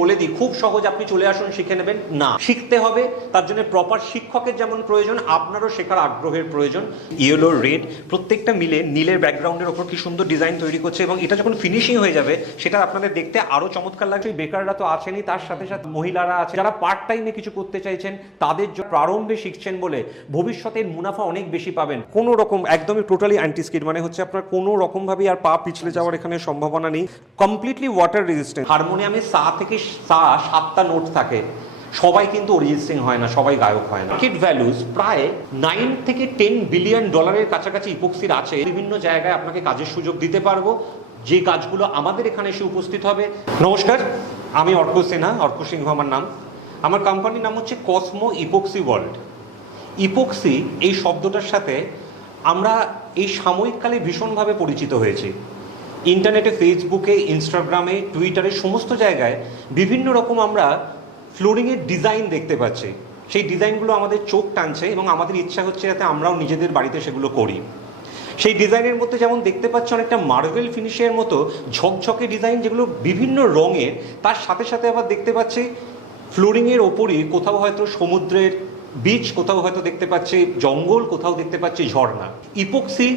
বলে দিই খুব সহজ, আপনি চলে আসুন শিখে নেবেন, না, শিখতে হবে। তার জন্য প্রপার শিক্ষকের যেমন প্রয়োজন, আপনারও শেখার আগ্রহের প্রয়োজন। ইয়েলো, রেড প্রত্যেকটা মিলে নীলের ব্যাকগ্রাউন্ডের ওপর কি সুন্দর ডিজাইন তৈরি করছে, এবং এটা যখন ফিনিশিং হয়ে যাবে সেটা আপনাদের দেখতে আরো চমৎকার লাগবে। বেকাররা তো আছেনই, তার সাথে সাথে মহিলারা আছে যারা পার্ট টাইমে কিছু করতে চাইছেন, তাদের প্রারম্ভে শিখছেন বলে ভবিষ্যতের মুনাফা অনেক বেশি পাবেন। কোনো রকম একদমই টোটালি অ্যান্টি স্কিড, মানে হচ্ছে আপনার কোনো রকম ভাবে আর পা পিছলে যাওয়ার এখানে সম্ভাবনা নেই। Completely water resistant. হারমোনিয়ামে সা থেকে 7টা নোট থাকে, সবাই কিন্তু অরিজিৎ হয় না, সবাই গায়ক হয় না। মার্কেট ভ্যালুস প্রায় 9 থেকে 10 বিলিয়ন ডলারের কাছাকাছি ইপক্সির আছে। বিভিন্ন জায়গায় আপনাকে কাজের সুযোগ দিতে পারবো, যে কাজগুলো আমাদের এখানে এসে উপস্থিত হবে। নমস্কার, আমি অর্ক সিনহা, অর্ক সিংহ আমার নাম। আমার কোম্পানির নাম হচ্ছে কসমো ইপক্সি ওয়ার্ল্ড। ইপক্সি এই শব্দটার সাথে আমরা এই সাময়িককালে ভীষণভাবে পরিচিত হয়েছি। ইন্টারনেটে, ফেসবুকে, ইনস্টাগ্রামে, টুইটারে সমস্ত জায়গায় বিভিন্ন রকম আমরা ফ্লোরিংয়ের ডিজাইন দেখতে পাচ্ছি। সেই ডিজাইনগুলো আমাদের চোখ টানছে এবং আমাদের ইচ্ছা হচ্ছে যাতে আমরাও নিজেদের বাড়িতে সেগুলো করি। সেই ডিজাইনের মধ্যে যেমন দেখতে পাচ্ছি অনেকটা মার্বেল ফিনিশের মতো ঝকঝকে ডিজাইন, যেগুলো বিভিন্ন রঙের। তার সাথে সাথে আবার দেখতে পাচ্ছি ফ্লোরিংয়ের ওপরই কোথাও হয়তো সমুদ্রের বিচ, কোথাও হয়তো দেখতে পাচ্ছি জঙ্গল, কোথাও দেখতে পাচ্ছি ঝর্ণা। ইপক্সি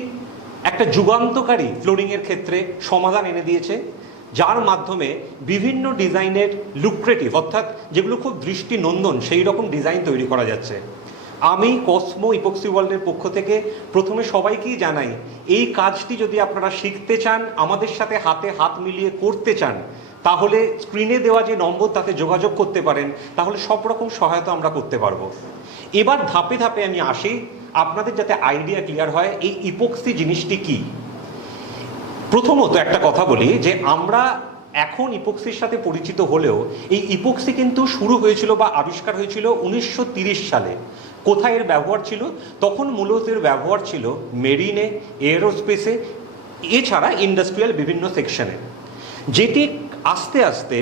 একটা যুগান্তকারী ফ্লোরিংয়ের ক্ষেত্রে সমাধান এনে দিয়েছে, যার মাধ্যমে বিভিন্ন ডিজাইনের লুক্রেটিভ, অর্থাৎ যেগুলো খুব দৃষ্টিনন্দন সেই রকম ডিজাইন তৈরি করা যাচ্ছে। আমি কসমো ইপক্সি ওয়ার্ল্ডের পক্ষ থেকে প্রথমে সবাইকেই জানাই, এই কাজটি যদি আপনারা শিখতে চান, আমাদের সাথে হাতে হাত মিলিয়ে করতে চান, তাহলে স্ক্রিনে দেওয়া যে নম্বর তাতে যোগাযোগ করতে পারেন, তাহলে সব রকম সহায়তা আমরা করতে পারবো। এবার ধাপে ধাপে আমি আসি, আপনাদের যাতে আইডিয়া ক্লিয়ার হয় এই ইপক্সি জিনিসটি কি। প্রথমত একটা কথা বলি যে আমরা এখন ইপক্সির সাথে পরিচিত হলেও এই ইপক্সি কিন্তু শুরু হয়েছিল বা আবিষ্কার হয়েছিল 1930 সালে। কোথায় এর ব্যবহার ছিল? তখন মূলত এর ব্যবহার ছিল মেরিনে, এরোস্পেসে, এছাড়া ইন্ডাস্ট্রিয়াল বিভিন্ন সেকশনে, যেটি আস্তে আস্তে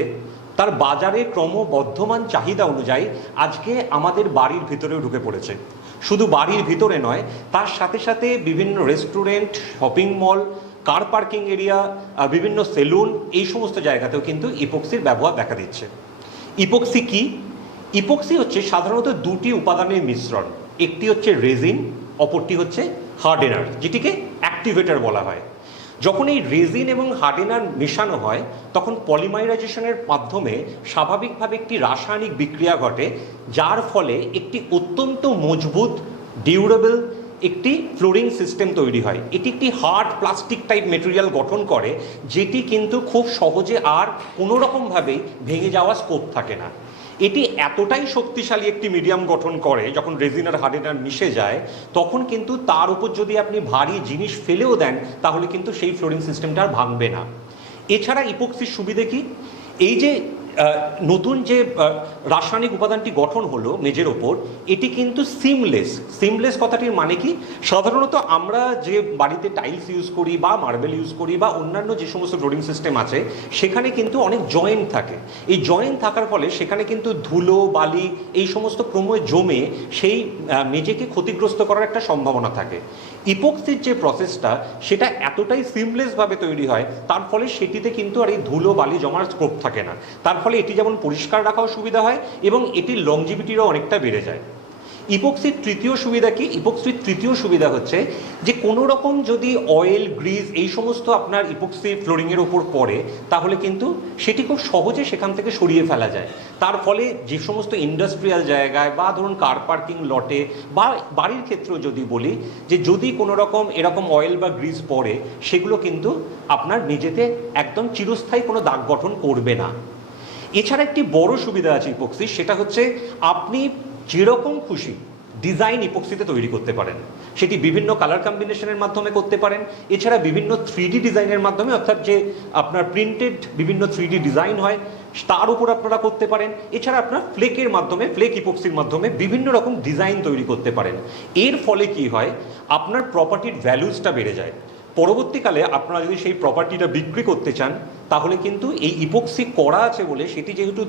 তার বাজারে ক্রমবর্ধমান চাহিদা অনুযায়ী আজকে আমাদের বাড়ির ভিতরেও ঢুকে পড়েছে। শুধু বাড়ির ভিতরে নয়, তার সাথে সাথে বিভিন্ন restaurant, shopping mall, car parking area, বিভিন্ন সেলুন, এই সমস্ত জায়গাতেও কিন্তু ইপক্সির ব্যবহার দেখা দিচ্ছে। ইপক্সি কি? ইপক্সি হচ্ছে সাধারণত দুটি উপাদানের মিশ্রণ, একটি হচ্ছে রেজিন, অপরটি হচ্ছে হার্ডেনার, যেটিকে অ্যাক্টিভেটর বলা হয়। যখন এই রেজিন এবং হার্ডেনার মেশানো হয়, তখন পলিমারাইজেশনের মাধ্যমে স্বাভাবিকভাবে একটি রাসায়নিক বিক্রিয়া ঘটে, যার ফলে একটি অত্যন্ত মজবুত, ডিউরেবল একটি ফ্লোরিং সিস্টেম তৈরি হয়। এটি একটি হার্ড প্লাস্টিক টাইপ মেটেরিয়াল গঠন করে, যেটি কিন্তু খুব সহজে আর কোনো রকমভাবেই ভেঙে যাওয়ার স্কোপ থাকে না। এটি এতটাই শক্তিশালী একটি মিডিয়াম গঠন করে, যখন রেজিন আর হার্ডেনার মিশে যায়, তখন কিন্তু তার উপর যদি আপনি ভারী জিনিস ফেলেও দেন, তাহলে কিন্তু সেই ফ্লোরিং সিস্টেমটা আর ভাঙবে না। এছাড়া ইপক্সির সুবিধে কি? এই যে নতুন যে রাসায়নিক উপাদানটি গঠন হলো মেঝের ওপর, এটি কিন্তু সিমলেস। সিমলেস কথাটির মানে কি? সাধারণত আমরা যে বাড়িতে টাইলস ইউজ করি বা মার্বেল ইউজ করি বা অন্যান্য যে সমস্ত ফ্লোরিং সিস্টেম আছে, সেখানে কিন্তু অনেক জয়েন্ট থাকে। এই জয়েন্ট থাকার ফলে সেখানে কিন্তু ধুলো, বালি এই সমস্ত ক্রমে জমে সেই মেঝেকে ক্ষতিগ্রস্ত করার একটা সম্ভাবনা থাকে। ইপক্সির যে প্রসেসটা, সেটা এতটাই সিমলেসভাবে তৈরি হয়, তার ফলে সেটিতে কিন্তু আর এই ধুলো বালি জমার স্কোপ থাকে না। তার ফলে এটি যেমন পরিষ্কার রাখাও সুবিধা হয় এবং এটির লংজিভিটিরও অনেকটা বেড়ে যায়। ইপক্সির তৃতীয় সুবিধা কি? ইপক্সির তৃতীয় সুবিধা হচ্ছে যে কোনো রকম যদি অয়েল, গ্রিজ এই সমস্ত আপনার ইপক্সি ফ্লোরিংয়ের ওপর পড়ে, তাহলে কিন্তু সেটি খুব সহজে সেখান থেকে সরিয়ে ফেলা যায়। তার ফলে যে সমস্ত ইন্ডাস্ট্রিয়াল জায়গায় বা ধরুন কার পার্কিং লটে বা বাড়ির ক্ষেত্রেও যদি বলি, যে যদি কোনো রকম এরকম অয়েল বা গ্রিজ পড়ে, সেগুলো কিন্তু আপনার নিজেতে একদম চিরস্থায়ী কোনো দাগ গঠন করবে না। এছাড়া একটি বড় সুবিধা আছে ইপক্সি, সেটা হচ্ছে আপনি যেরকম খুশি ডিজাইন ইপক্সিতে তৈরি করতে পারেন। সেটি বিভিন্ন কালার কম্বিনেশনের মাধ্যমে করতে পারেন, এছাড়া বিভিন্ন 3D ডিজাইনের মাধ্যমে, অর্থাৎ যে আপনার প্রিন্টেড বিভিন্ন 3D ডিজাইন হয় তার উপর আপনারা করতে পারেন। এছাড়া আপনার ফ্লেকের মাধ্যমে, ফ্লেক ইপক্সির মাধ্যমে বিভিন্ন রকম ডিজাইন তৈরি করতে পারেন। এর ফলে কি হয়? আপনার প্রপার্টির ভ্যালুসটা বেড়ে যায়। পরবর্তীকালে আপনারা যদি সেই প্রপার্টিটা বিক্রি করতে চান, তাহলে কিন্তু এই ইপক্সি করা আছে বলে সেটি যেহেতু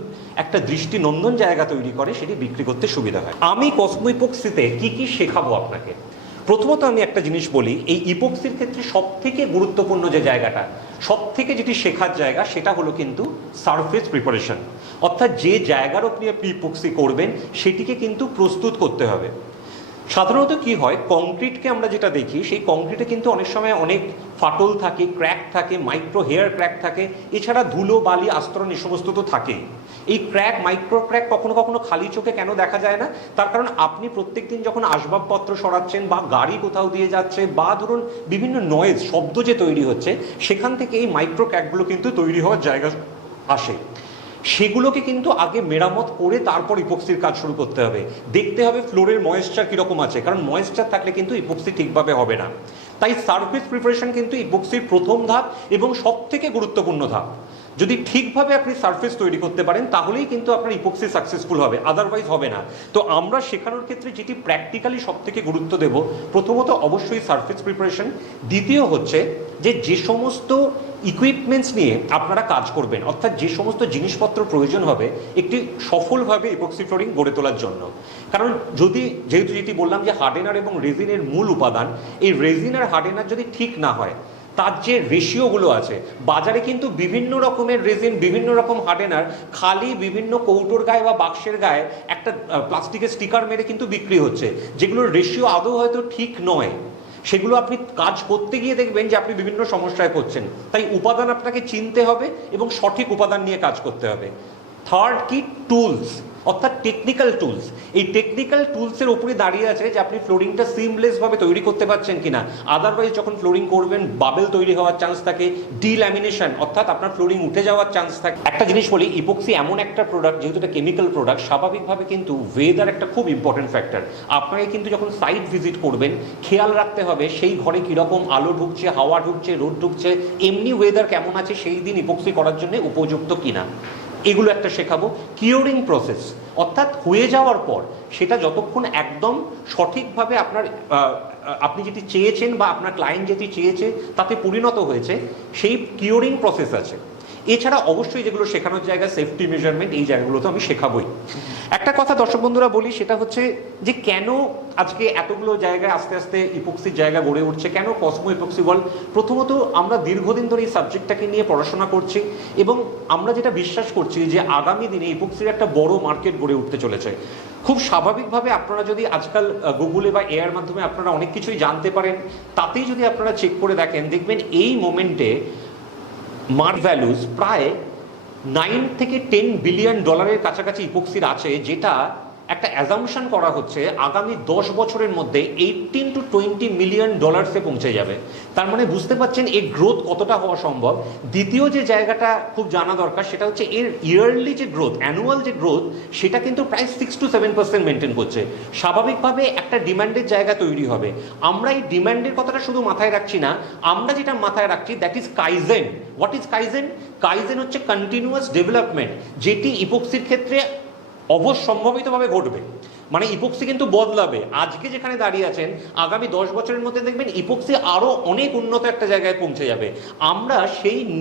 একটা দৃষ্টিনন্দন জায়গা তৈরি করে, সেটি বিক্রি করতে সুবিধা হয়। আমি কসমো ইপক্সিতে কি কি শেখাবো আপনাকে, প্রথমত আমি একটা জিনিস বলি, এই ইপক্সির ক্ষেত্রে সবথেকে গুরুত্বপূর্ণ যে জায়গাটা, সবথেকে যেটি শেখার জায়গা, সেটা হলো কিন্তু সারফেস প্রিপারেশন। অর্থাৎ যে জায়গার আপনি ইপক্সি করবেন সেটিকে কিন্তু প্রস্তুত করতে হবে। সাধারণত কি হয়, কংক্রিটকে আমরা যেটা দেখি, সেই কংক্রিটে কিন্তু অনেক সময় অনেক ফাটল থাকে, ক্র্যাক থাকে, মাইক্রো হেয়ার ক্র্যাক থাকে, এছাড়া ধুলো বালি আস্তরণ এই সমস্ত তো থাকেই। এই ক্র্যাক মাইক্রো ক্র্যাক কখনো কখনো খালি চোখে কেন দেখা যায় না? তার কারণ আপনি প্রত্যেকদিন যখন আসবাবপত্র সরাচ্ছেন বা গাড়ি কোথাও দিয়ে যাচ্ছে বা ধরুন বিভিন্ন নয়েজ শব্দ যে তৈরি হচ্ছে, সেখান থেকে এই মাইক্রো ক্র্যাকগুলো কিন্তু তৈরি হওয়ার জায়গা আসে। সেগুলোকে কিন্তু আগে মেরামত করে তারপর ইপক্সির কাজ শুরু করতে হবে। দেখতে হবে ফ্লোরের ময়েশ্চার কীরকম আছে, কারণ ময়েশ্চার থাকলে কিন্তু ইপক্সি ঠিকভাবে হবে না। তাই সারফেস প্রিপারেশন কিন্তু ইপক্সির প্রথম ধাপ এবং সব থেকে গুরুত্বপূর্ণ ধাপ। যদি ঠিকভাবে আপনি সারফেস তৈরি করতে পারেন তাহলেই কিন্তু আপনার ইপক্সি সাকসেসফুল হবে, আদারওয়াইজ হবে না। তো আমরা শেখানোর ক্ষেত্রে যেটি প্র্যাকটিক্যালি সব থেকে গুরুত্ব দেব, প্রথমত অবশ্যই সারফেস প্রিপারেশন, দ্বিতীয় হচ্ছে যে সমস্ত ইকুইপমেন্টস নিয়ে আপনারা কাজ করবেন, অর্থাৎ যে সমস্ত জিনিসপত্র প্রয়োজন হবে একটি সফলভাবে ইপক্সি ফ্লোরিং গড়ে তোলার জন্য। কারণ যেহেতু যেটি বললাম যে হার্ডেনার এবং রেজিনের মূল উপাদান, এই রেজিন আর হার্ডেনার যদি ঠিক না হয়, তার যে রেশিওগুলো আছে, বাজারে কিন্তু বিভিন্ন রকমের রেজিন, বিভিন্ন রকম হার্ডেনার খালি বিভিন্ন কৌটোর গায়ে বা বাক্সের গায়ে একটা প্লাস্টিকের স্টিকার মেরে কিন্তু বিক্রি হচ্ছে, যেগুলোর রেশিও আদৌ হয়তো ঠিক নয়। সেগুলো আপনি কাজ করতে গিয়ে দেখবেন যে আপনি বিভিন্ন সমস্যায় পড়ছেন। তাই উপাদান আপনাকে চিনতে হবে এবং সঠিক উপাদান নিয়ে কাজ করতে হবে। থার্ড কি, টুলস, অর্থাৎ টেকনিক্যাল টুলস। এই টেকনিক্যাল টুলসের উপরে দাঁড়িয়ে আছে যে আপনি ফ্লোরিংটা সিমলেসভাবে তৈরি করতে পারছেন কিনা। আদারওয়াইজ যখন ফ্লোরিং করবেন বাবেল তৈরি হওয়ার চান্স থাকে, ডিল্যামিনেশন অর্থাৎ আপনার ফ্লোরিং উঠে যাওয়ার চান্স থাকে। একটা জিনিস বলি, ইপক্সি এমন একটা প্রোডাক্ট, যেহেতু এটা কেমিক্যাল প্রোডাক্ট, স্বাভাবিকভাবে কিন্তু ওয়েদার একটা খুব ইম্পর্টেন্ট ফ্যাক্টর। আপনাকে কিন্তু যখন সাইট ভিজিট করবেন খেয়াল রাখতে হবে সেই ঘরে কীরকম আলো ঢুকছে, হাওয়া ঢুকছে, রোদ ঢুকছে, এমনি ওয়েদার কেমন আছে সেই দিন ইপক্সি করার জন্য উপযুক্ত কিনা, এগুলো একটা শেখাবো। কিউরিং প্রসেস, অর্থাৎ হয়ে যাওয়ার পর সেটা যতক্ষণ একদম সঠিকভাবে আপনি যেটি চেয়েছেন বা আপনার ক্লায়েন্ট যেটি চেয়েছে তাতে পরিণত হয়েছে, সেই কিউরিং প্রসেস আছে। এছাড়া অবশ্যই যেগুলো শেখানোর জায়গা, সেফটি মেজারমেন্ট, এই জায়গাগুলো তো আমি শেখাবই। একটা কথা দর্শক বন্ধুরা বলি, সেটা হচ্ছে যে কেন আজকে এতগুলো জায়গায় আস্তে আস্তে ইপক্সির জায়গা গড়ে উঠছে, কেন কসমো ইপক্সি ওয়ার্ল্ড। প্রথমত আমরা দীর্ঘদিন ধরে এই সাবজেক্টটাকে নিয়ে পড়াশোনা করছি এবং আমরা যেটা বিশ্বাস করছি যে আগামী দিনে ইপক্সির একটা বড় মার্কেট গড়ে উঠতে চলেছে। খুব স্বাভাবিকভাবে আপনারা যদি আজকাল গুগলে বা এআইয়ের মাধ্যমে আপনারা অনেক কিছুই জানতে পারেন, তাতেই যদি আপনারা চেক করে দেখেন, দেখবেন এই মোমেন্টে মার্কেট ভ্যালুস প্রায় 9 থেকে 10 বিলিয়ন ডলারের কাছাকাছি ইপক্সির আছে, যেটা একটা অ্যাজাম্পশন করা হচ্ছে আগামী 10 বছরের মধ্যে 18 to 20 মিলিয়ন ডলার্সে পৌঁছে যাবে। তার মানে বুঝতে পারছেন এই গ্রোথ কতটা হওয়া সম্ভব। দ্বিতীয় যে জায়গাটা খুব জানা দরকার সেটা হচ্ছে এর ইয়ারলি যে গ্রোথ, অ্যানুয়াল যে গ্রোথ, সেটা কিন্তু প্রায় 6 to 7% মেনটেন করছে। স্বাভাবিকভাবে একটা ডিমান্ডের জায়গা তৈরি হবে। আমরা এই ডিমান্ডের কথাটা শুধু মাথায় রাখছি না, আমরা যেটা মাথায় রাখছি that is kaizen. What is kaizen? Kaizen হচ্ছে কন্টিনিউয়াস ডেভেলপমেন্ট, যেটি ইপক্সির ক্ষেত্রে অবশ্যম্ভাবিতভাবে ঘটবে। মানে ইপক্সি কিন্তু বদলাবে। আজকে যেখানে দাঁড়িয়ে আছেন আগামী 10 বছরের মধ্যে দেখবেন ইপক্সি আরও অনেক উন্নত একটা জায়গায় পৌঁছে যাবে। আমরা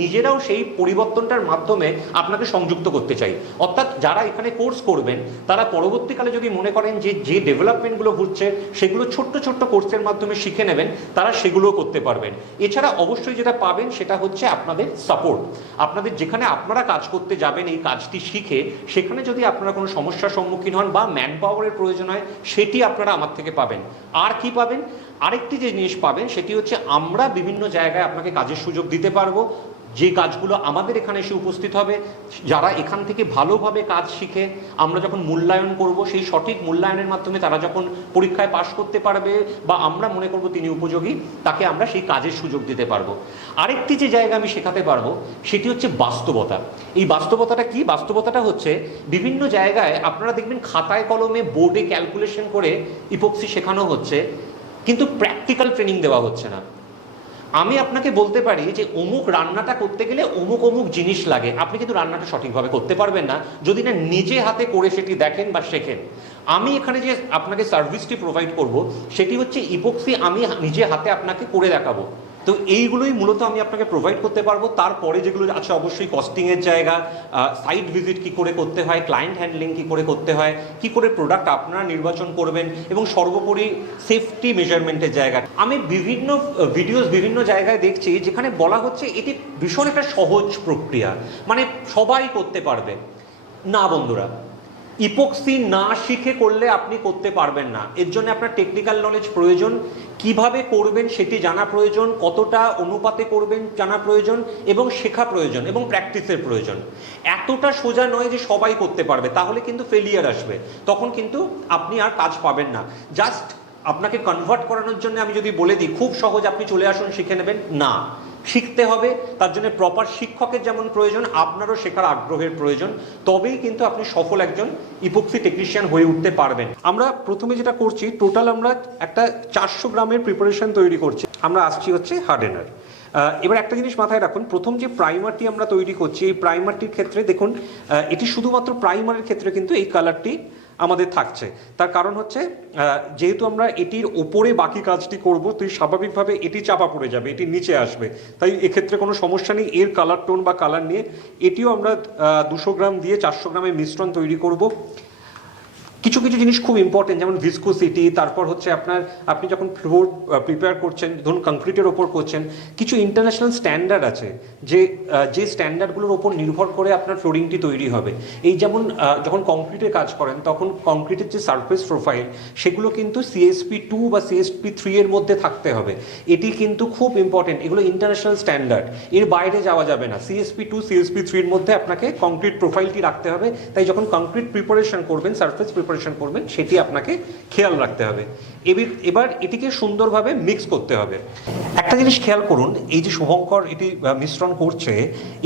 নিজেরাও সেই পরিবর্তনটার মাধ্যমে আপনাকে সংযুক্ত করতে চাই। অর্থাৎ যারা এখানে কোর্স করবেন তারা পরবর্তীকালে যদি মনে করেন যে ডেভেলপমেন্টগুলো ঘটছে সেগুলো ছোট্ট ছোট্ট কোর্সের মাধ্যমে শিখে নেবেন, তারা সেগুলোও করতে পারবেন। এছাড়া অবশ্যই যেটা পাবেন সেটা হচ্ছে আপনাদের সাপোর্ট। আপনাদের যেখানে আপনারা কাজ করতে যাবেন এই কাজটি শিখে, সেখানে যদি আপনারা কোনো সমস্যার সম্মুখীন হন বা ম্যান পাওয়ারের প্রয়োজন হয়, সেটি আপনারা আমার থেকে পাবেন। আর কি পাবেন? আরেকটি যে জিনিস পাবেন সেটি হচ্ছে আমরা বিভিন্ন জায়গায় আপনাকে কাজের সুযোগ দিতে পারবো। যে কাজগুলো আমাদের এখানে এসে উপস্থিত হবে, যারা এখান থেকে ভালোভাবে কাজ শিখে আমরা যখন মূল্যায়ন করব, সেই সঠিক মূল্যায়নের মাধ্যমে তারা যখন পরীক্ষায় পাশ করতে পারবে বা আমরা মনে করব তিনি উপযোগী, তাকে আমরা সেই কাজের সুযোগ দিতে পারবো। আরেকটি যে জায়গা আমি শেখাতে পারবো সেটি হচ্ছে বাস্তবতা। এই বাস্তবতাটা কি? বাস্তবতাটা হচ্ছে বিভিন্ন জায়গায় আপনারা দেখবেন খাতায় কলমে বোর্ডে ক্যালকুলেশন করে ইপক্সি শেখানো হচ্ছে, কিন্তু প্র্যাকটিক্যাল ট্রেনিং দেওয়া হচ্ছে না। আমি আপনাকে বলতে পারি যে অমুক রান্নাটা করতে গেলে অমুক অমুক জিনিস লাগে, আপনি কিন্তু রান্নাটা সঠিকভাবে করতে পারবেন না যদি না নিজে হাতে করে সেটি দেখেন বা শেখেন। আমি এখানে যে আপনাকে সার্ভিসটি প্রোভাইড করব সেটি হচ্ছে ইপক্সি আমি নিজে হাতে আপনাকে করে দেখাবো। তো এইগুলোই মূলত আমি আপনাকে প্রোভাইড করতে পারবো। তারপরে যেগুলো আছে অবশ্যই কস্টিংয়ের জায়গা, সাইট ভিজিট কী করে করতে হয়, ক্লায়েন্ট হ্যান্ডলিং কী করে করতে হয়, কী করে প্রোডাক্ট আপনারা নির্বাচন করবেন, এবং সর্বোপরি সেফটি মেজারমেন্টের জায়গা। আমি বিভিন্ন ভিডিওস বিভিন্ন জায়গায় দেখছি যেখানে বলা হচ্ছে এটি ভীষণ একটা সহজ প্রক্রিয়া, মানে সবাই করতে পারবে। না বন্ধুরা, ইপক্সি না শিখে করলে আপনি করতে পারবেন না। এর জন্য আপনার টেকনিক্যাল নলেজ প্রয়োজন, কিভাবে করবেন সেটি জানা প্রয়োজন, কতটা অনুপাতে করবেন জানা প্রয়োজন, এবং শেখা প্রয়োজন, এবং প্র্যাকটিসের প্রয়োজন। এতটা সোজা নয় যে সবাই করতে পারবে, তাহলে কিন্তু ফেলিয়ার আসবে, তখন কিন্তু আপনি আর কাজ পাবেন না। জাস্ট আপনাকে কনভার্ট করানোর জন্য আমি যদি বলে দিই খুব সহজ আপনি চলে আসুন শিখে নেবেন, না, শিখতে হবে। তার জন্য প্রপার শিক্ষকের যেমন প্রয়োজন, আপনারও শেখার আগ্রহের প্রয়োজন, তবেই কিন্তু আপনি সফল একজন ইপক্সি টেকনিশিয়ান হয়ে উঠতে পারবেন। আমরা প্রথমে যেটা করছি, টোটাল আমরা একটা 400 গ্রামের প্রিপারেশন তৈরি করছি। আমরা আসছি হচ্ছে হার্ডেনার। এবার একটা জিনিস মাথায় রাখুন, প্রথম যে প্রাইমারটি আমরা তৈরি করছি, এই প্রাইমারটির ক্ষেত্রে দেখুন এটি শুধুমাত্র প্রাইমারের ক্ষেত্রে কিন্তু এই কালারটি আমাদের থাকছে। তার কারণ হচ্ছে যেহেতু আমরা এটির ওপরে বাকি কাজটি করব, তো স্বাভাবিকভাবে এটি চাপা পড়ে যাবে, এটি নিচে আসবে, তাই এক্ষেত্রে কোনো সমস্যা নেই এর কালার টোন বা কালার নিয়ে। এটিও আমরা 200 গ্রাম দিয়ে 400 গ্রামের মিশ্রণ তৈরি করব। কিছু কিছু জিনিস খুব ইম্পর্টেন্ট, যেমন ভিসকোসিটি, তারপর হচ্ছে আপনি যখন ফ্লোর প্রিপেয়ার করছেন, ধরুন কংক্রিটের ওপর করছেন, কিছু ইন্টারন্যাশনাল স্ট্যান্ডার্ড আছে যে স্ট্যান্ডার্ডগুলোর ওপর নির্ভর করে আপনার ফ্লোরিংটি তৈরি হবে। এই যেমন যখন কংক্রিটে কাজ করেন তখন কংক্রিটের যে সারফেস প্রোফাইল সেগুলো কিন্তু CSP 2 বা CSP 3 এর মধ্যে থাকতে হবে। এটি কিন্তু খুব ইম্পর্টেন্ট, এগুলো ইন্টারন্যাশনাল স্ট্যান্ডার্ড, এর বাইরে যাওয়া যাবে না। CSP 2 CSP 3 এর মধ্যে আপনাকে কংক্রিট প্রোফাইলটি রাখতে হবে। তাই যখন কংক্রিট প্রিপারেশন করবেন, সারফেস প্রিপারেশন করবেন, সেটি আপনাকে খেয়াল রাখতে হবে। এবার এটিকে সুন্দরভাবে মিক্স করতে হবে। একটা জিনিস খেয়াল করুন, এই যে শুভঙ্কর এটি মিশ্রণ করছে,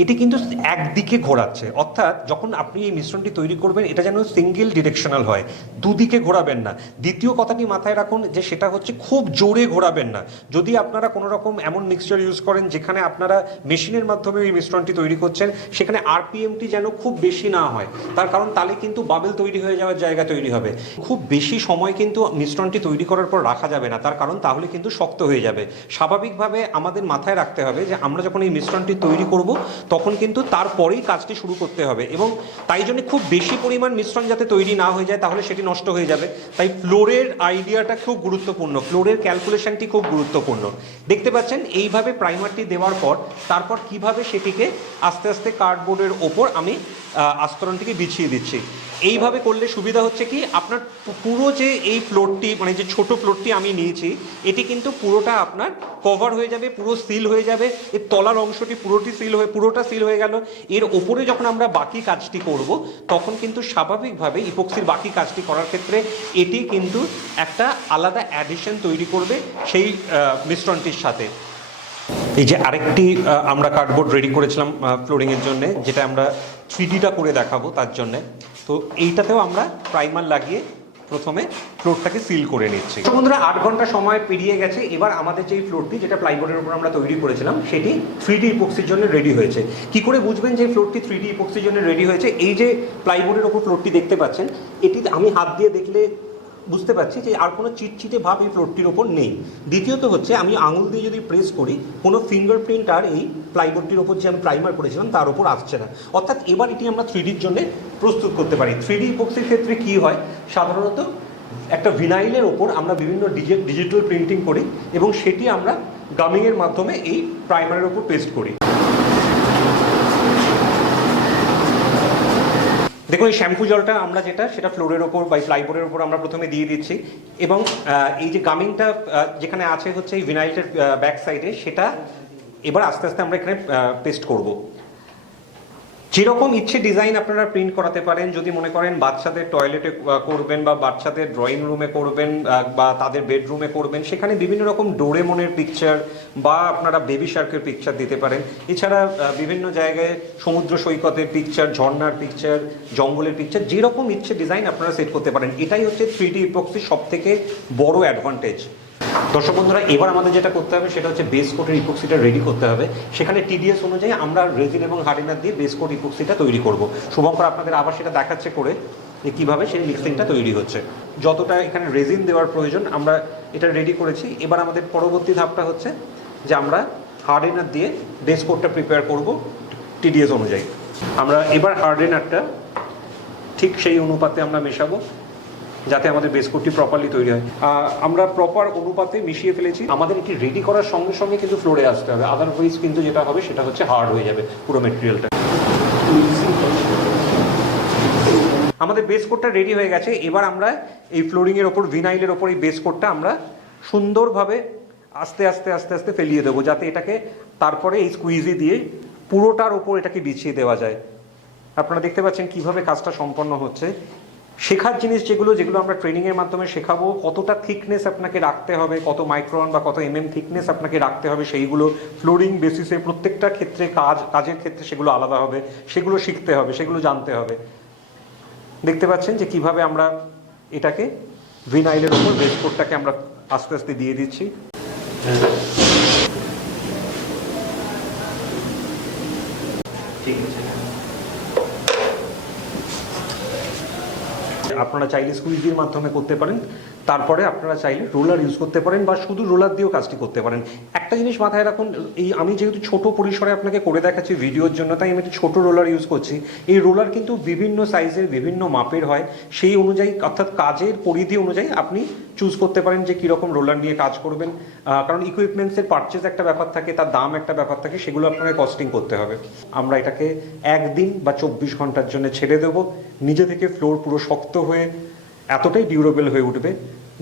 এটি কিন্তু একদিকে ঘোরাচ্ছে, অর্থাৎ যখন আপনি এই মিশ্রণটি তৈরি করবেন এটা যেন সিঙ্গেল ডিরেকশনাল হয়, দুদিকে ঘোরাবেন না। দ্বিতীয় কথাটি মাথায় রাখুন যে সেটা হচ্ছে খুব জোরে ঘোরাবেন না। যদি আপনারা কোনো রকম এমন মিক্সচার ইউজ করেন যেখানে আপনারা মেশিনের মাধ্যমে এই মিশ্রণটি তৈরি করছেন, সেখানে RPMটি যেন খুব বেশি না হয়, তার কারণ তাহলে কিন্তু বাবেল তৈরি হয়ে যাওয়ার জায়গা তৈরি হবে। খুব বেশি সময় কিন্তু মিশ্রণটি তৈরি করার পর রাখা যাবে না, তার কারণ তাহলে কিন্তু শক্ত হয়ে যাবে। স্বাভাবিকভাবে আমাদের মাথায় রাখতে হবে যে আমরা যখন এই মিশ্রণটি তৈরি করব তখন কিন্তু তারপরেই কাজটি শুরু করতে হবে, এবং তাই জন্য খুব বেশি পরিমাণ মিশ্রণ যাতে তৈরি না হয়ে যায়, তাহলে সেটি নষ্ট হয়ে যাবে। তাই ফ্লোরের আইডিয়াটা খুব গুরুত্বপূর্ণ, ফ্লোরের ক্যালকুলেশনটি খুব গুরুত্বপূর্ণ। দেখতে পাচ্ছেন এইভাবে প্রাইমারটি দেওয়ার পর তারপর কিভাবে সেটিকে আস্তে আস্তে কার্ডবোর্ডের ওপর আমি আস্তরণটিকে বিছিয়ে দিচ্ছি। এইভাবে করলে সুবিধা হচ্ছে কি, আপনার পুরো যে এই ফ্লোরটি, মানে যে ছোট ফ্লোরটি আমি নিয়েছি, এটি কিন্তু পুরোটা আপনার কভার হয়ে যাবে, পুরো সিল হয়ে যাবে। এর তলার অংশটি পুরোটা সিল হয়ে গেল। এর ওপরে যখন আমরা বাকি কাজটি করব তখন কিন্তু স্বাভাবিকভাবে ইপক্সির বাকি কাজটি করার ক্ষেত্রে এটি কিন্তু একটা আলাদা অ্যাডিশন তৈরি করবে সেই মিশ্রণটির সাথে। এই যে আরেকটি আমরা কার্ডবোর্ড রেডি করেছিলাম ফ্লোরিংয়ের জন্য, যেটা আমরা 3Dটা করে দেখাবো তার জন্যে, তো এইটাতেও আমরা প্রাইমার লাগিয়ে প্রথমে ফ্লোরটাকে সিল করে নিচ্ছি। বন্ধুরা 8 ঘন্টা সময় পেরিয়ে গেছে। এবার আমাদের যে ফ্লোরটি, যেটা প্লাইবোর্ডের উপর আমরা তৈরি করেছিলাম, সেটি 3D ইপক্সির জন্য রেডি হয়েছে। কি করে বুঝবেন যে ফ্লোরটি 3D ইপক্সির জন্য রেডি হয়েছে? এই যে প্লাইবোর্ডের উপর ফ্লোরটি দেখতে পাচ্ছেন, এটি আমি হাত দিয়ে দেখলে বুঝতে পারছি যে আর কোনো চিটচিটে ভাব এই ফ্লোরটির ওপর নেই। দ্বিতীয়ত হচ্ছে আমি আঙুল দিয়ে যদি প্রেস করি, কোনো ফিঙ্গারপ্রিন্ট আর এই প্লাইবোর্ডটির ওপর যে আমি প্রাইমার করেছিলাম তার উপর আসছে না। অর্থাৎ এবার এটি আমরা 3Dর জন্য প্রস্তুত করতে পারি। 3D ইপক্সির ক্ষেত্রে কী হয়, সাধারণত একটা ভিনাইলের ওপর আমরা বিভিন্ন ডিজিটাল প্রিন্টিং করি এবং সেটি আমরা গামিংয়ের মাধ্যমে এই প্রাইমারের ওপর পেস্ট করি। দেখুন এই শ্যাম্পু জলটা আমরা সেটা ফ্লোরের ওপর বা প্লাইবোর্ডের ওপর আমরা প্রথমে দিয়ে দিচ্ছি, এবং এই যে গামিংটা যেখানে আছে হচ্ছে এই ভিনাইলটার ব্যাক সাইডে, সেটা এবার আস্তে আস্তে আমরা এখানে পেস্ট করব। যেরকম ইচ্ছে ডিজাইন আপনারা প্রিন্ট করাতে পারেন। যদি মনে করেন বাচ্চাদের টয়লেটে করবেন বা বাচ্চাদের ড্রয়িং রুমে করবেন বা তাদের বেডরুমে করবেন, সেখানে বিভিন্ন রকম ডোরেমনের পিকচার বা আপনারা বেবি শার্কের পিকচার দিতে পারেন। এছাড়া বিভিন্ন জায়গায় সমুদ্র সৈকতের পিকচার, ঝর্ণার পিকচার, জঙ্গলের পিকচার, যেরকম ইচ্ছে ডিজাইন আপনারা সেট করতে পারেন। এটাই হচ্ছে 3D ইপক্সির সবথেকে বড় অ্যাডভান্টেজ। দর্শক বন্ধুরা, এবার আমাদের যেটা করতে হবে সেটা হচ্ছে বেস কোটের ইপক্সিটা রেডি করতে হবে। সেখানে TDS অনুযায়ী আমরা রেজিন এবং হার্ডেনার দিয়ে বেস কোট ইপক্সিটা তৈরি করব। শুভঙ্কর আপনাদের আবার সেটা দেখাচ্ছে করে যে কীভাবে সেই মিক্সিংটা তৈরি হচ্ছে। যতটা এখানে রেজিন দেওয়ার প্রয়োজন আমরা এটা রেডি করেছি। এবার আমাদের পরবর্তী ধাপটা হচ্ছে যে আমরা হার্ডেনার দিয়ে বেস কোটটা প্রিপেয়ার করব TDS অনুযায়ী। আমরা এবার হার্ডেনারটা ঠিক সেই অনুপাতে আমরা মেশাবো যাতে আমাদের বেস কোটটি প্রপারলি তৈরি হয়। আমরা প্রপার অনুপাতে মিশিয়ে ফেলেছি। আমাদের এটি রেডি করার সঙ্গে সঙ্গে কিন্তু ফ্লোরে আসতে হবে, আদারওয়াইজ কিন্তু যেটা হবে সেটা হচ্ছে হার্ড হয়ে যাবে পুরো মেটেরিয়ালটা। আমাদের বেস কোটটা রেডি হয়ে গেছে। এবার আমরা এই ফ্লোরিংয়ের ওপর, ভিনাইলের ওপর এই বেস কোটটা আমরা সুন্দরভাবে আস্তে আস্তে আস্তে আস্তে ফেলিয়ে দেবো, যাতে এটাকে তারপরে এই স্কুইজি দিয়ে পুরোটার ওপর এটাকে বিছিয়ে দেওয়া যায়। আপনারা দেখতে পাচ্ছেন কিভাবে কাজটা সম্পন্ন হচ্ছে। শেখার জিনিস যেগুলো আমরা ট্রেনিংয়ের মাধ্যমে শেখাবো, কতটা থিকনেস আপনাকে রাখতে হবে, কত মাইক্রন বা কত থিকনেস আপনাকে রাখতে হবে, সেইগুলো ফ্লোরিং বেসিসে প্রত্যেকটা ক্ষেত্রে কাজের ক্ষেত্রে সেগুলো আলাদা হবে, সেগুলো শিখতে হবে, সেগুলো জানতে হবে। দেখতে পাচ্ছেন যে কিভাবে আমরা এটাকে ভিনাইলের উপর বেস কোটটাকে আমরা আস্তে আস্তে দিয়ে দিচ্ছি। ঠিক আছে, আপনারা চাইলে স্কুইজির মাধ্যমে করতে পারেন, তারপরে আপনারা চাইলে রোলার ইউজ করতে পারেন বা শুধু রোলার দিয়েও কাজটি করতে পারেন। একটা জিনিস মাথায় রাখুন, এই আমি যেহেতু ছোট পরিসরে আপনাকে করে দেখাচ্ছি ভিডিওর জন্য, তাই আমি একটা ছোট রোলার ইউজ করছি। এই রোলার কিন্তু বিভিন্ন সাইজের, বিভিন্ন মাপের হয়, সেই অনুযায়ী অর্থাৎ কাজের পরিধি অনুযায়ী আপনি চুজ করতে পারেন যে কীরকম রোলার নিয়ে কাজ করবেন। কারণ ইকুইপমেন্টসের পারচেজ একটা ব্যাপার থাকে, তার দাম একটা ব্যাপার থাকে, সেগুলো আপনাকে কস্টিং করতে হবে। আমরা এটাকে 1 দিন বা 24 ঘন্টার জন্য ছেড়ে দেবো। নিজে থেকে ফ্লোর পুরো শক্ত হয়ে এতটাই ডিউরেবল হয়ে উঠবে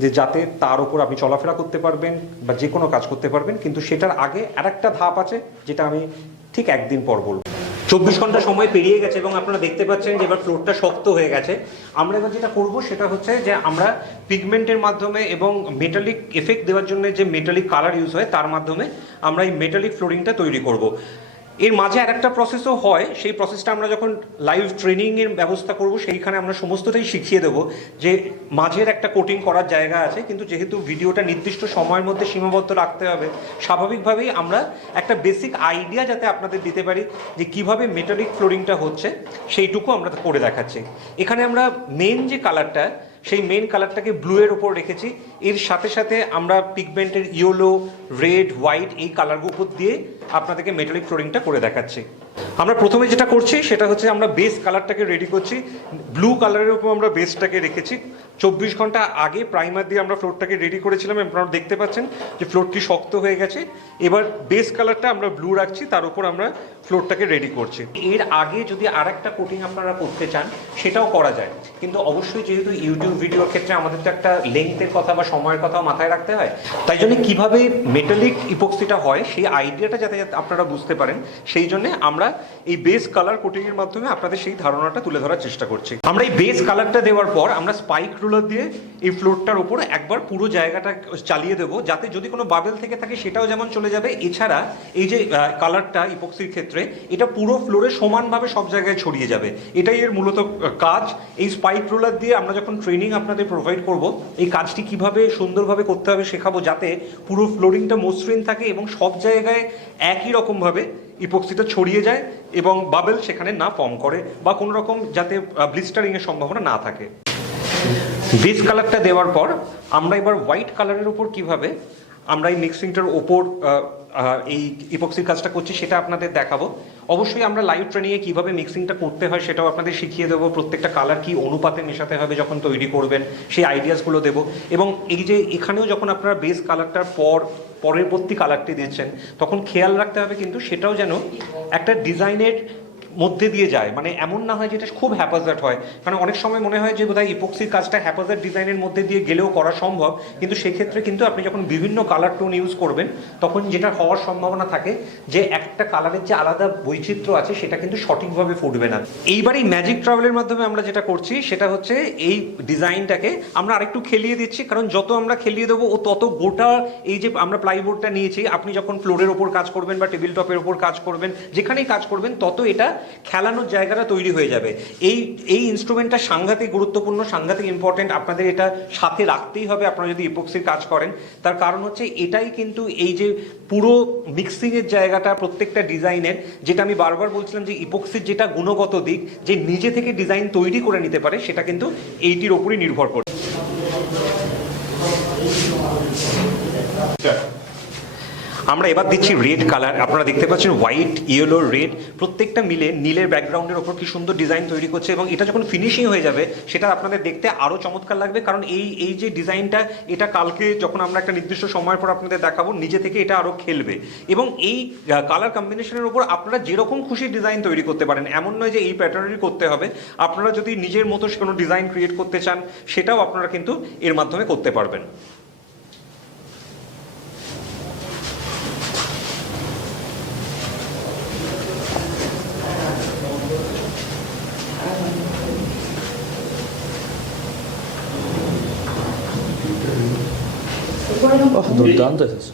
যে যাতে তার উপর আপনি চলাফেরা করতে পারবেন বা যে কোনো কাজ করতে পারবেন। কিন্তু সেটার আগে আরেকটা ধাপ আছে, যেটা আমি ঠিক 1 দিন পর বলবো। 24 ঘন্টা সময় পেরিয়ে গেছে এবং আপনারা দেখতে পাচ্ছেন যে এবার ফ্লোরটা শক্ত হয়ে গেছে। আমরা এবার যেটা করব সেটা হচ্ছে যে আমরা পিগমেন্টের মাধ্যমে এবং মেটালিক এফেক্ট দেওয়ার জন্য যে মেটালিক কালার ইউজ হয় তার মাধ্যমে আমরা এই মেটালিক ফ্লোরিংটা তৈরি করব। এর মাঝে আরেকটা প্রসেসও হয়, সেই প্রসেসটা আমরা যখন লাইভ ট্রেনিংয়ের ব্যবস্থা করব সেইখানে আমরা সমস্তটাই শিখিয়ে দেবো। যে মাঝের একটা কোটিং করার জায়গা আছে, কিন্তু যেহেতু ভিডিওটা নির্দিষ্ট সময়ের মধ্যে সীমাবদ্ধ রাখতে হবে, স্বাভাবিকভাবেই আমরা একটা বেসিক আইডিয়া যাতে আপনাদের দিতে পারি যে কিভাবে মেটালিক ফ্লোরিংটা হচ্ছে, সেইটুকু আমরা করে দেখাচ্ছি। এখানে আমরা মেন যে কালারটা, সেই মেন কালারটাকে ব্লু এর উপর রেখেছি। এর সাথে সাথে আমরা পিগমেন্টের ইয়েলো, রেড, হোয়াইট এই কালারগুলোর উপর দিয়ে আপনাদেরকে মেটালিক ফ্লোরিংটা করে দেখাচ্ছি। আমরা প্রথমে যেটা করছি সেটা হচ্ছে আমরা বেস কালারটাকে রেডি করছি। ব্লু কালারের উপর আমরা বেসটাকে রেখেছি। 24 ঘন্টা আগে প্রাইমার দিয়ে আমরা ফ্লোরটাকে রেডি করেছিলাম। আপনারা দেখতে পাচ্ছেন যে ফ্লোরটি শক্ত হয়ে গেছে। এবার বেস কালারটা আমরা ব্লু রাখছি, তার উপর আমরা ফ্লোরটাকে রেডি করছি। এর আগে যদি আরেকটা কোটিং আপনারা করতে চান সেটাও করা যায়, কিন্তু অবশ্যই যেহেতু ইউটিউব ভিডিওর ক্ষেত্রে আমাদের তো একটা লেন্থের কথা বা সময়ের কথাও মাথায় রাখতে হয়, তাই জন্য কীভাবে মেটালিক ইপক্সিটা হয় সেই আইডিয়াটা যাতে আপনারা বুঝতে পারেন, সেই জন্য আমরা এই বেস কালার কোটিংয়ের মাধ্যমে আপনাদের সেই ধারণাটা তুলে ধরার চেষ্টা করছি। আমরা এই বেস কালারটা দেওয়ার পর আমরা স্পাইক রোলার দিয়ে এই ফ্লোরটার উপর একবার পুরো জায়গাটা চালিয়ে দেবো, যাতে যদি কোনো বাবেল থেকে থাকে সেটাও যেমন চলে যাবে। এছাড়া এই যে কালারটা ইপক্সির ক্ষেত্রে এটা পুরো ফ্লোরে সমানভাবে সব জায়গায় ছড়িয়ে যাবে। এটাই এর মূলত কাজ। এই স্পাইক রোলার দিয়ে আমরা যখন ট্রেনিং আপনাদের প্রোভাইড করব, এই কাজটি কিভাবে সুন্দরভাবে করতে হবে শেখাবো, যাতে পুরো ফ্লোরিংটা মসৃণ থাকে এবং সব জায়গায় একই রকমভাবে ইপক্সিটা ছড়িয়ে যায় এবং বাবেল সেখানে না ফর্ম করে বা কোনো রকম যাতে ব্লিস্টারিংয়ের সম্ভাবনা না থাকে। বেস কালারটা দেওয়ার পর আমরা এবার হোয়াইট কালারের উপর কিভাবে আমরা এই মিক্সিংটার ওপর এই ইপক্সির কাজটা করছি সেটা আপনাদের দেখাবো। অবশ্যই আমরা লাইভ ট্রেনিংয়ে কীভাবে মিক্সিংটা করতে হয় সেটাও আপনাদের শিখিয়ে দেবো। প্রত্যেকটা কালার কী অনুপাতে মেশাতে হবে যখন তৈরি করবেন সেই আইডিয়াসগুলো দেবো। এবং এই যে এখানেও যখন আপনারা বেস কালারটার পরবর্তী কালারটি দিচ্ছেন তখন খেয়াল রাখতে হবে কিন্তু সেটাও যেন একটা ডিজাইনের মধ্যে দিয়ে যায়, মানে এমন না হয় যেটা খুব হ্যাপাজার্ড হয়। কারণ অনেক সময় মনে হয় যে বোধহয় ইপক্সির কাজটা হ্যাপাজার্ড ডিজাইনের মধ্যে দিয়ে গেলেও করা সম্ভব, কিন্তু সেক্ষেত্রে কিন্তু আপনি যখন বিভিন্ন কালার টোন ইউজ করবেন তখন যেটা হওয়ার সম্ভাবনা থাকে যে একটা কালারের যে আলাদা বৈচিত্র্য আছে সেটা কিন্তু সঠিকভাবে ফুটবে না। এইবার এই ম্যাজিক ট্রাভেলের মাধ্যমে আমরা যেটা করছি সেটা হচ্ছে এই ডিজাইনটাকে আমরা আরেকটু খেলিয়ে দিচ্ছি, কারণ যত আমরা খেলিয়ে দেবো ও তত গোটা এই যে আমরা প্লাইবোর্ডটা নিয়েছি, আপনি যখন ফ্লোরের ওপর কাজ করবেন বা টেবিল টপের ওপর কাজ করবেন, যেখানেই কাজ করবেন তত এটা খেলানোর জায়গাটা তৈরি হয়ে যাবে। এই ইনস্ট্রুমেন্টটা সাংঘাতিক গুরুত্বপূর্ণ, সাংঘাতিক ইম্পর্টেন্ট। আপনাদের এটা সাথে রাখতেই হবে আপনারা যদি ইপক্সির কাজ করেন। তার কারণ হচ্ছে এটাই কিন্তু এই যে পুরো মিক্সিংয়ের জায়গাটা প্রত্যেকটা ডিজাইনের, যেটা আমি বারবার বলছিলাম যে ইপক্সির যেটা গুণগত দিক, যে নিজে থেকে ডিজাইন তৈরি করে নিতে পারে, সেটা কিন্তু এইটির ওপরই নির্ভর করে। আমরা এবার দিচ্ছি রেড কালার। আপনারা দেখতে পাচ্ছেন হোয়াইট, ইয়েলো, রেড প্রত্যেকটা মিলে নীলের ব্যাকগ্রাউন্ডের ওপর কি সুন্দর ডিজাইন তৈরি করছে, এবং এটা যখন ফিনিশিং হয়ে যাবে সেটা আপনাদের দেখতে আরও চমৎকার লাগবে। কারণ এই যে ডিজাইনটা, এটা কালকে যখন আমরা একটা নির্দিষ্ট সময়ের পর আপনাদের দেখাবো, নিজে থেকে এটা আরও খেলবে। এবং এই কালার কম্বিনেশনের উপর আপনারা যেরকম খুশি ডিজাইন তৈরি করতে পারেন, এমন নয় যে এই প্যাটার্নেরই করতে হবে। আপনারা যদি নিজের মতো কোনো ডিজাইন ক্রিয়েট করতে চান, সেটাও আপনারা কিন্তু এর মাধ্যমে করতে পারবেন। দুর্দান্ত এসেছে।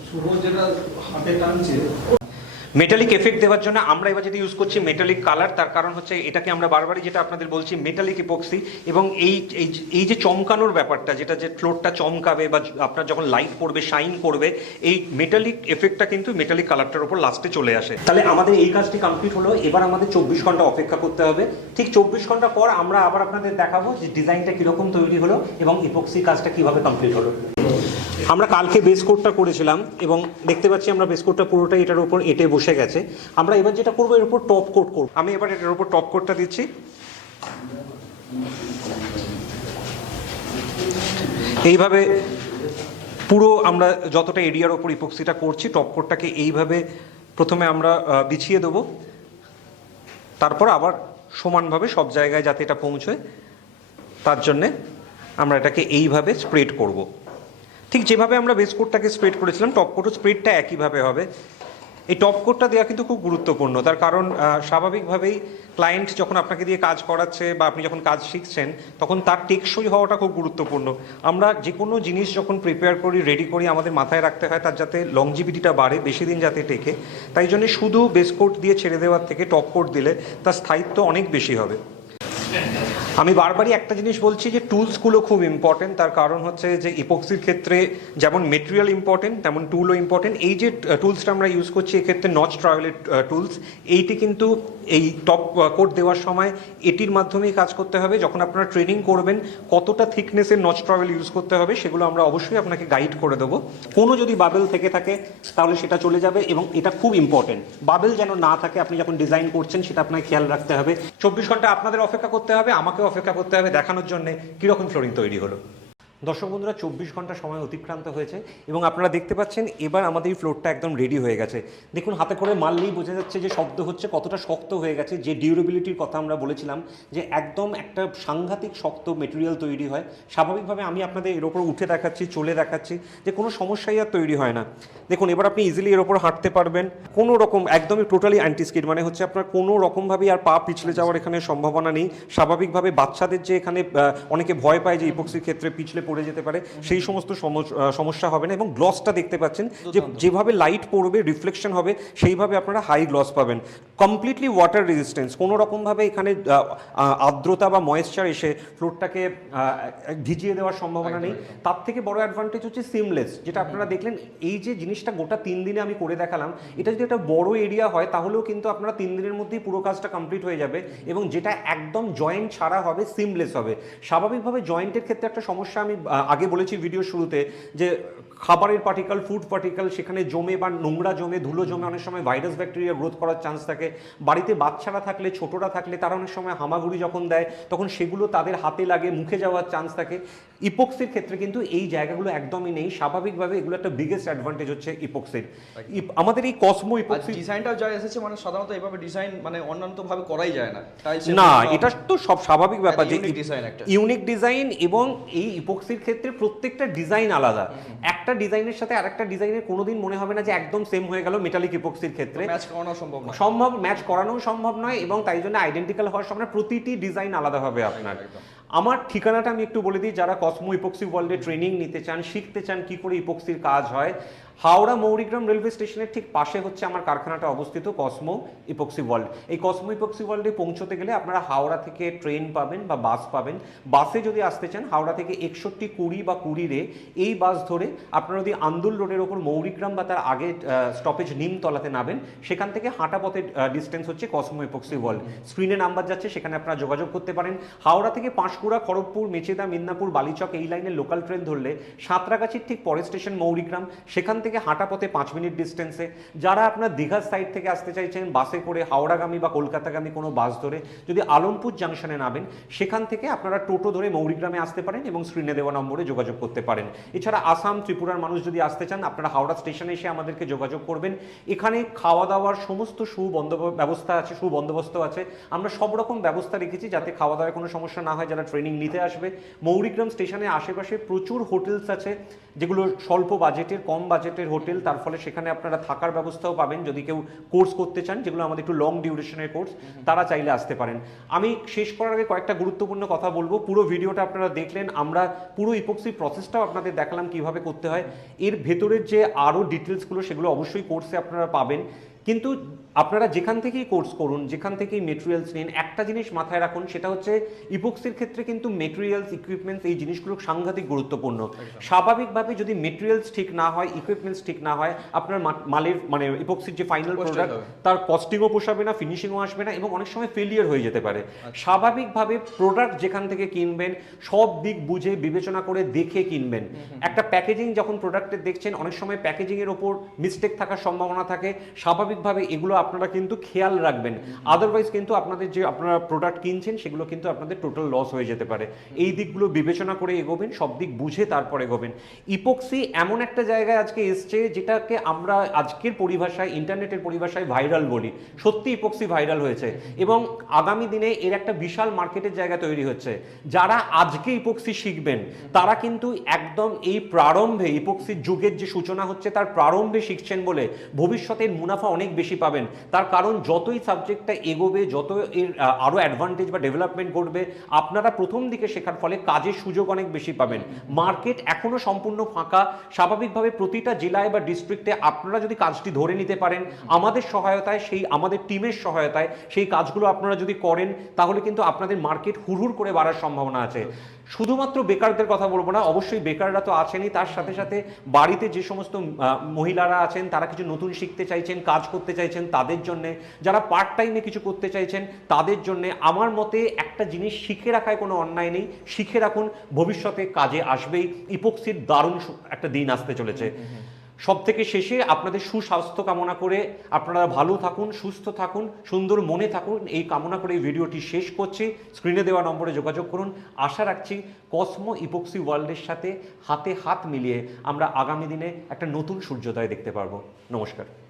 মেটালিক এফেক্ট দেওয়ার জন্য আমরা এবার যেটা ইউজ করছি মেটালিক কালার। তার কারণ হচ্ছে এটাকে আমরা বারবারই যেটা আপনাদের বলছি মেটালিক ইপক্সি, এবং এই যে চমকানোর ব্যাপারটা, যেটা যে ফ্লোরটা চমকাবে বা আপনার যখন লাইট পড়বে, শাইন করবে, এই মেটালিক এফেক্টটা কিন্তু মেটালিক কালারটার উপর লাস্টে চলে আসে। তাহলে আমাদের এই কাজটি কমপ্লিট হলো। এবার আমাদের 24 ঘন্টা অপেক্ষা করতে হবে। ঠিক 24 ঘন্টা পর আমরা আবার আপনাদের দেখাবো যে ডিজাইনটা কীরকম তৈরি হলো এবং ইপক্সি কাজটা কীভাবে কমপ্লিট হলো। আমরা কালকে বেস কোটটা করেছিলাম এবং দেখতে পাচ্ছি আমরা বেস কোটটা পুরোটাই এটার উপর এঁটে বসে গেছে। আমরা এবার যেটা করবো, এর উপর টপ কোট করব। আমি এবার এটার উপর টপ কোটটা দিচ্ছি। এইভাবে পুরো আমরা যতটা এরিয়ার ওপর ইপক্সিটা করছি, টপ কোটটাকে এইভাবে প্রথমে আমরা বিছিয়ে দেবো, তারপর আবার সমানভাবে সব জায়গায় যাতে এটা পৌঁছয় তার জন্যে আমরা এটাকে এইভাবে স্প্রেড করব। ঠিক যেভাবে আমরা বেস কোটটাকে স্প্রেড করেছিলাম, টপ কোটও স্প্রেডটা একইভাবে হবে। এই টপ কোটটা দেওয়া কিন্তু খুব গুরুত্বপূর্ণ। তার কারণ স্বাভাবিকভাবেই ক্লায়েন্ট যখন আপনাকে দিয়ে কাজ করাচ্ছে বা আপনি যখন কাজ শিখছেন, তখন তার টেকসই হওয়াটা খুব গুরুত্বপূর্ণ। আমরা যে কোনো জিনিস যখন প্রিপেয়ার করি, রেডি করি, আমাদের মাথায় রাখতে হয় তার যাতে লংজিভিটিটা বাড়ে, বেশি দিন যাতে টেকে। তাই জন্য শুধু বেস কোট দিয়ে ছেড়ে দেওয়ার থেকে টপ কোট দিলে তার স্থায়িত্ব অনেক বেশি হবে। আমি বারবারই একটা জিনিস বলছি যে টুলসগুলো খুব ইম্পর্টেন্ট। তার কারণ হচ্ছে যে ইপক্সির ক্ষেত্রে যেমন মেটেরিয়াল ইম্পর্টেন্ট, তেমন টুলও ইম্পর্টেন্ট। এই যে টুলসটা আমরা ইউজ করছি এক্ষেত্রে নচ ট্রাভেলের টুলস, এইটি কিন্তু এই টপ কোট দেওয়ার সময় এটির মাধ্যমেই কাজ করতে হবে। যখন আপনারা ট্রেনিং করবেন কতটা থিকনেসের নচ ট্রাভেল ইউজ করতে হবে সেগুলো আমরা অবশ্যই আপনাকে গাইড করে দেবো। কোনো যদি বাবেল থেকে থাকে তাহলে সেটা চলে যাবে, এবং এটা খুব ইম্পর্টেন্ট, বাবেল যেন না থাকে। আপনি যখন ডিজাইন করছেন সেটা আপনাকে খেয়াল রাখতে হবে। 24 ঘন্টা আপনাদের অপেক্ষা করতে হবে, আমাকে অপেক্ষা করতে হবে দেখানোর জন্য কীরকম ফ্লোরিং তৈরি হলো। দর্শক বন্ধুরা, 24 ঘন্টা সময় অতিক্রান্ত হয়েছে এবং আপনারা দেখতে পাচ্ছেন এবার আমাদের এই ফ্লোরটা একদম রেডি হয়ে গেছে। দেখুন, হাতে করে মারলেই বোঝা যাচ্ছে যে শব্দ হচ্ছে, কতটা শক্ত হয়ে গেছে। যে ডিউরেবিলিটির কথা আমরা বলেছিলাম যে একদম একটা সাংঘাতিক শক্ত মেটেরিয়াল তৈরি হয়। স্বাভাবিকভাবে আমি আপনাদের এর ওপর উঠে দেখাচ্ছি, চলে দেখাচ্ছি, যে কোনো সমস্যাই আর তৈরি হয় না। দেখুন, এবার আপনি ইজিলি এর ওপর হাঁটতে পারবেন। কোনো রকম একদমই টোটালি অ্যান্টি স্কিড, মানে হচ্ছে আপনার কোনো রকমভাবেই আর পা পিছলে যাওয়ার এখানে সম্ভাবনা নেই। স্বাভাবিকভাবে বাচ্চাদের যে এখানে অনেকে ভয় পায় যে ইপক্সির ক্ষেত্রে পিছলে পড়ে যেতে পারে, সেই সমস্ত সমস্যা হবে না। এবং গ্লসটা দেখতে পাচ্ছেন যে যেভাবে লাইট পড়বে, রিফ্লেকশন হবে, সেইভাবে আপনারা হাই গ্লস পাবেন। কমপ্লিটলি ওয়াটার রেজিস্ট্যান্স, কোনো রকমভাবে এখানে আর্দ্রতা বা ময়েশ্চার এসে ফ্লোরটাকে ভিজিয়ে দেওয়ার সম্ভাবনা নেই। তার থেকে বড় অ্যাডভান্টেজ হচ্ছে সিমলেস, যেটা আপনারা দেখলেন। এই যে জিনিসটা গোটা 3 দিনে আমি করে দেখালাম, এটা যদি একটা বড় এরিয়া হয় তাহলেও কিন্তু আপনারা 3 দিনের মধ্যেই পুরো কাজটা কমপ্লিট হয়ে যাবে। এবং যেটা একদম জয়েন্ট ছাড়া হবে, সিমলেস হবে। স্বাভাবিকভাবে জয়েন্টের ক্ষেত্রে একটা সমস্যা আমি আগে বলেছি ভিডিও শুরুতে, যে খাবারের পার্টিকেল, ফুড পার্টিকেল সেখানে জমে বা নোংরা জমে, ধুলো জমে, অনেক সময় ভাইরাস ব্যাকটেরিয়া গ্রোথ করার চান্স থাকে। বাড়িতে বাচ্চারা থাকলে, ছোটরা থাকলে, তারা অনেক সময় হামাগুড়ি যখন দেয় তখন সেগুলো তাদের হাতে লাগে, মুখে যাওয়ার চান্স থাকে। ইপক্সির ক্ষেত্রে কিন্তু এই জায়গাগুলো একদমই নেই। স্বাভাবিকভাবে এগুলো একটা বিগেস্ট অ্যাডভান্টেজ হচ্ছে ইপক্সির। আমাদের এই কসমো ইপক্সি ডিজাইনটাও যা এসেছে, মানে সাধারণত এইভাবে ডিজাইন মানে অন্যান্যভাবে করাই যায় না। না, এটা তো সব স্বাভাবিক ব্যাপার যে ইউনিক ডিজাইন, এবং এই ইপক্সির ক্ষেত্রে প্রত্যেকটা ডিজাইন আলাদা। একটা ডিজাইনের সাথে আরেকটা ডিজাইনের কোনোদিন মনে হবে না যে একদম সেম হয়ে গেল। মেটালিক ইপক্সির ক্ষেত্রে ম্যাচ করানো সম্ভব নয়, ম্যাচ করানোও সম্ভব নয়, এবং তাই জন্য আইডেন্টিক্যাল হওয়ার সামনে প্রতিটি ডিজাইন আলাদা হবে আপনার। আমার ঠিকানাটা আমি একটু বলে দিই, যারা কসমো ইপক্সি ওয়ার্ল্ডে ট্রেনিং নিতে চান, শিখতে চান কি করে ইপক্সির কাজ হয়। হাওড়া মৌরিগ্রাম রেলওয়ে স্টেশনের ঠিক পাশে হচ্ছে আমার কারখানাটা অবস্থিত, কসমো ইপক্সি ওয়ার্ল্ড। এই কসমো ইপক্সি ওয়ার্ল্ডে পৌঁছতে গেলে আপনারা হাওড়া থেকে ট্রেন পাবেন বা বাস পাবেন। বাসে যদি আসতে চান, হাওড়া থেকে 6120 বা 20 এই বাস ধরে আপনারা যদি আন্দুল রোডের ওপর মৌরিগ্রাম বা তার আগে স্টপেজ নিমতলাতে নামেন, সেখান থেকে হাঁটা পথের ডিস্টেন্স হচ্ছে কসমো ইপক্সি ওয়ার্ল্ড। স্ক্রিনে নাম্বার যাচ্ছে, সেখানে আপনারা যোগাযোগ করতে পারেন। হাওড়া থেকে পাঁশকুড়া, খড়গপুর, মেচেদা, মিদনাপুর, বালিচক এই লাইনের লোকাল ট্রেন ধরলে সাঁতরাগাছির ঠিক পরের স্টেশন মৌরিগ্রাম। সেখান থেকে হাঁটা পথে 5 মিনিট ডিস্টেন্সে। যারা আপনার দীঘার সাইড থেকে আসতে চাইছেন বাসে করে হাওড়াগামী বা কলকাতাগামী কোনো বাস ধরে যদি আলমপুর জাংশনে নামেন, সেখান থেকে আপনারা টোটো ধরে মৌরিগ্রামে আসতে পারেন এবং স্ক্রিনে দেওয়া নম্বরে যোগাযোগ করতে পারেন। এছাড়া আসাম ত্রিপুরার মানুষ যদি আসতে চান, আপনারা হাওড়া স্টেশনে এসে আমাদেরকে যোগাযোগ করবেন। এখানে খাওয়া দাওয়ার সমস্ত সুবন্দোবস্ত আছে। আমরা সব রকম ব্যবস্থা রেখেছি যাতে খাওয়া দাওয়ার কোনো সমস্যা না হয় যারা ট্রেনিং নিতে আসবে। মৌরিগ্রাম স্টেশনের আশেপাশে প্রচুর হোটেলস আছে যেগুলো স্বল্প বাজেটের, কম বাজেটের হোটেল। তার ফলে সেখানে আপনারা থাকার ব্যবস্থাও পাবেন যদি কেউ কোর্স করতে চান, যেগুলো আমাদের একটু লং ডিউরেশনের কোর্স, তারা চাইলে আসতে পারেন। আমি শেষ করার আগে কয়েকটা গুরুত্বপূর্ণ কথা বলবো। পুরো ভিডিওটা আপনারা দেখলেন, আমরা পুরো ইপক্সি প্রসেসটাও আপনাদের দেখালাম কিভাবে করতে হয়। এর ভেতরের যে আরও ডিটেলসগুলো সেগুলো অবশ্যই কোর্সে আপনারা পাবেন। কিন্তু আপনারা যেখান থেকেই কোর্স করুন, যেখান থেকেই মেটেরিয়ালস নিন, একটা জিনিস মাথায় রাখুন, সেটা হচ্ছে ইপক্সির ক্ষেত্রে কিন্তু মেটেরিয়ালস, ইকুইপমেন্টস, এই জিনিসগুলো সাংঘাতিক গুরুত্বপূর্ণ। স্বাভাবিকভাবে যদি মেটেরিয়ালস ঠিক না হয়, ইকুইপমেন্টস ঠিক না হয়, আপনার মালের মানে ইপক্সির যে ফাইনাল প্রোডাক্ট তার কস্টিংও পোষাবে না, ফিনিশিংও আসবে না এবং অনেক সময় ফেলিয়ার হয়ে যেতে পারে। স্বাভাবিকভাবে প্রোডাক্ট যেখান থেকে কিনবেন সব দিক বুঝে বিবেচনা করে দেখে কিনবেন। একটা প্যাকেজিং যখন প্রোডাক্টের দেখছেন, অনেক সময় প্যাকেজিংয়ের ওপর মিস্টেক থাকার সম্ভাবনা থাকে। স্বাভাবিকভাবে এগুলো আপনারা কিন্তু খেয়াল রাখবেন, আদারওয়াইজ কিন্তু আপনাদের যে আপনারা প্রোডাক্ট কিনছেন সেগুলো কিন্তু আপনাদের টোটাল লস হয়ে যেতে পারে। এই দিকগুলো বিবেচনা করে এগোবেন, সব দিক বুঝে তারপর এগোবেন। ইপক্সি এমন একটা জায়গায় আজকে এসছে যেটাকে আমরা আজকের পরিভাষায়, ইন্টারনেটের পরিভাষায় ভাইরাল বলি। সত্যি ইপক্সি ভাইরাল হয়েছে এবং আগামী দিনে এর একটা বিশাল মার্কেটের জায়গা তৈরি হচ্ছে। যারা আজকে ইপক্সি শিখবেন তারা কিন্তু একদম এই প্রারম্ভে, ইপক্সির যুগের যে সূচনা হচ্ছে তার প্রারম্ভে শিখছেন বলে ভবিষ্যতের মুনাফা অনেক বেশি পাবেন। তার কারণ যতই সাবজেক্টটা এগোবে, যত এর আরও অ্যাডভান্টেজ বা ডেভেলপমেন্ট করবে, আপনারা প্রথম দিকে শেখার ফলে কাজের সুযোগ অনেক বেশি পাবেন। মার্কেট এখনও সম্পূর্ণ ফাঁকা। স্বাভাবিকভাবে প্রতিটা জেলায় বা ডিস্ট্রিক্টে আপনারা যদি কাজটি ধরে নিতে পারেন, আমাদের সহায়তায়, আমাদের টিমের সহায়তায় সেই কাজগুলো আপনারা যদি করেন, তাহলে কিন্তু আপনাদের মার্কেট হুড়হুড় করে বাড়ার সম্ভাবনা আছে। শুধুমাত্র বেকারদের কথা বলবো না, অবশ্যই বেকাররা তো আছেনই, তার সাথে সাথে বাড়িতে যে সমস্ত মহিলারা আছেন তারা কিছু নতুন শিখতে চাইছেন, কাজ করতে চাইছেন, তাদের জন্যে, যারা পার্ট টাইমে কিছু করতে চাইছেন তাদের জন্যে আমার মতে একটা জিনিস শিখে রাখায় কোনো অন্যায় নেই। শিখে রাখুন, ভবিষ্যতে কাজে আসবেই। ইপক্সির দারুণ একটা দিন আসতে চলেছে। সব থেকে শেষে আপনাদের সুস্বাস্থ্য কামনা করে আপনারা ভালো থাকুন, সুস্থ থাকুন, সুন্দর মনে থাকুন, এই কামনা করে এই ভিডিওটি শেষ করছি। স্ক্রিনে দেওয়া নম্বরে যোগাযোগ করুন। আশা রাখছি কসমো ইপক্সি ওয়ার্ল্ডের সাথে হাতে হাত মিলিয়ে আমরা আগামী দিনে একটা নতুন সূর্যোদয় দেখতে পারবো। নমস্কার।